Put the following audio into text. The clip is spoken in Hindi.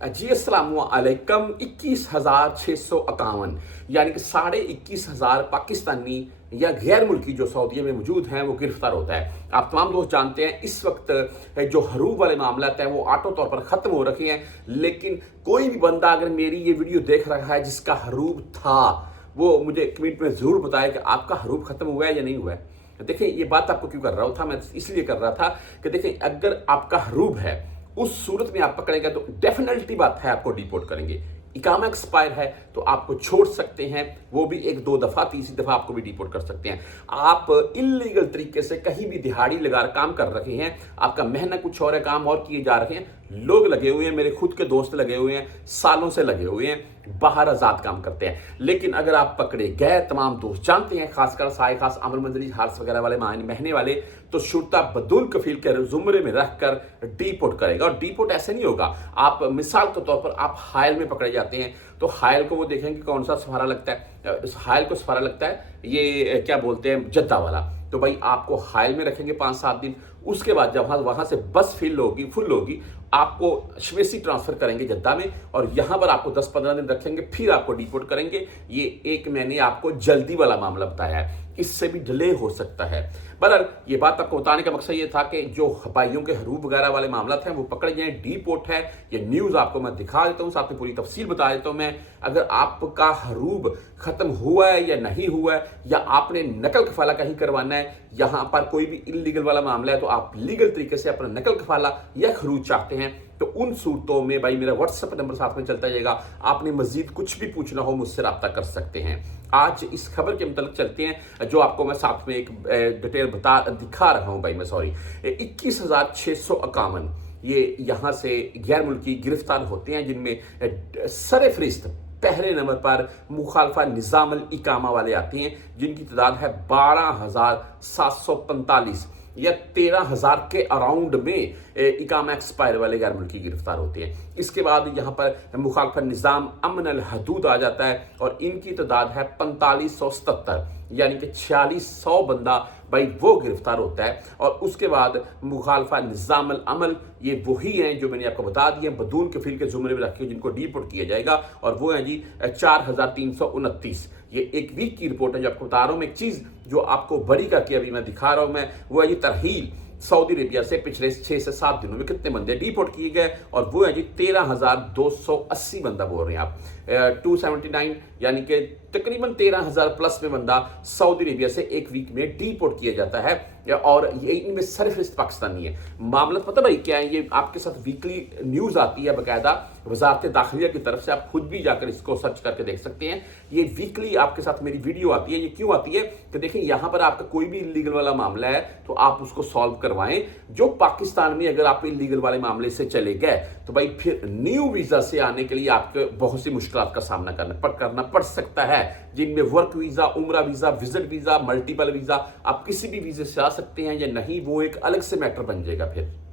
जी अस्सलामुअलैकुम। 21,651 यानी कि 21,500 पाकिस्तानी या गैर मुल्की जो सऊदीया में मौजूद हैं वो गिरफ्तार होता है। आप तमाम दोस्त जानते हैं इस वक्त जो हरूब वाले मामला हैं वो ऑटो तौर पर ख़त्म हो रखे हैं, लेकिन कोई भी बंदा अगर मेरी ये वीडियो देख रहा है जिसका हरूब था वो मुझे कमेंट में ज़रूर बताए कि आपका हरूब ख़त्म हुआ है या नहीं हुआ है। देखिए ये बात आपको क्यों कर रहा था, मैं इसलिए कर रहा था कि देखिए अगर आपका हरूब है उस सूरत में आप पकड़ेंगे तो डेफिनेटली बात है आपको डिपोर्ट करेंगे। इकामा एक्सपायर है तो आपको छोड़ सकते हैं, वो भी एक दो दफा, तीसरी दफा आपको भी डिपोर्ट कर सकते हैं। आप इलीगल तरीके से कहीं भी दिहाड़ी लगा काम कर रहे हैं, आपका महीना कुछ और है, काम और किए जा रहे हैं, लोग लगे हुए हैं, मेरे खुद के दोस्त लगे हुए हैं, सालों से लगे हुए हैं, बाहर आजाद काम करते हैं। लेकिन अगर आप पकड़े गए, तमाम दोस्त जानते हैं, खासकर साए खास अमर मंजली हार्स वगैरह वाले महीने वाले, तो शुरता बदुल कफील के जुमरे में रखकर डिपोर्ट करेगा। और डिपोर्ट ऐसे नहीं होगा, आप मिसाल के तौर पर आप हायल में पकड़े जाते हैं तो हायल को वो देखेंगे कौन सा सफारा लगता है, इस हायल को सफारा लगता है ये क्या बोलते हैं जद्दा वाला, तो भाई आपको हायल में रखेंगे 5-7 दिन। उसके बाद जब वहां से बस फुल होगी आपको शवेसी ट्रांसफर करेंगे जद्दा में, और यहां पर आपको 10-15 दिन रखेंगे, फिर आपको डिपोर्ट करेंगे। ये एक मैंने आपको जल्दी वाला मामला बताया है, इससे भी डिले हो सकता है। बहरहाल ये बात आपको बताने का मकसद ये था कि जो हवाइयों के हरूब वगैरह वाले मामला थे वो पकड़ गए, डिपोर्ट है। ये न्यूज़ आपको मैं दिखा देता हूँ, साथ में पूरी तफसील बता देता हूँ मैं। अगर आपका हरूब खत्म हुआ है या नहीं हुआ है, या आपने नकल कफाला कहीं करवाना है, यहाँ पर कोई भी इलीगल वाला मामला है तो आप लीगल तरीके से अपना नकल कफाला या खरूज चाहते हैं, तो उन सूरतों में भाई मेरा व्हाट्सएप नंबर साथ में चलता जाएगा। आपने मजीद कुछ भी पूछना हो मुझसे रब्ता कर सकते हैं। आज इस खबर के मतलब चलते हैं जो आपको मैं साथ में एक डिटेल दिखा रहा हूं भाई मैं, सॉरी। 21,651 ये यहां से गैर मुल्की गिरफ्तार होते हैं, जिनमें सरे फरिश्त पहले नंबर पर मुखालफा निजामल इकामा वाले आते हैं, जिनकी तादाद है 12,745 या 13,000 के अराउंड में इकामा एक्सपायर वाले गैर मुल्की गिरफ्तार होते हैं। इसके बाद यहाँ पर मुखालफा निज़ाम अमन अल हदूद आ जाता है और इनकी तादाद है 4577, यानी कि 4600 बंदा भाई वो गिरफ्तार होता है। और उसके बाद मुखालफा निज़ाम अल अमल, ये वही हैं जो मैंने आपको बता दिए, बदून कफील के जुमरे में रखे जिनको डिपोर्ट किया जाएगा, और वो हैं जी 4329। ये एक वीक की रिपोर्ट है जो आपको बता रहा हूँ मैं। एक चीज़ जो आपको बड़ी करके अभी मैं दिखा रहा हूँ मैं, वो है जी तरहील सऊदी अरेबिया से पिछले 6 से 7 दिनों में कितने बंदे डिपोर्ट किए गए, और वो है जी 13,280 बंदा बोल रहे हैं आप, 279, यानी कि तकरीबन 13,000 प्लस में बंदा सऊदी अरेबिया से एक वीक में डिपोर्ट किया जाता है। और ये इनमें सरफरिस्त पाकिस्तानी है। मामला पता भाई क्या है, ये आपके साथ वीकली न्यूज़ आती है बाकायदा वजारत दाखिलिया की तरफ से, आप खुद भी जाकर इसको सर्च करके देख सकते हैं। ये वीकली आपके साथ मेरी वीडियो आती है। ये क्यों आती है कि देखिए यहाँ पर आपका कोई भी इलीगल वाला मामला है तो आप उसको सॉल्व करवाएं। जो पाकिस्तान में अगर आप इलीगल वाले मामले से चले गए तो भाई फिर न्यू वीज़ा से आने के लिए आपको बहुत सी मुश्किलात का सामना करना पड़ सकता है, जिनमें वर्क वीज़ा, उम्रा visa, visit visa, multiple visa, आप किसी भी वीज़े से आ सकते हैं या नहीं, वो एक अलग से मैटर बन जाएगा फिर।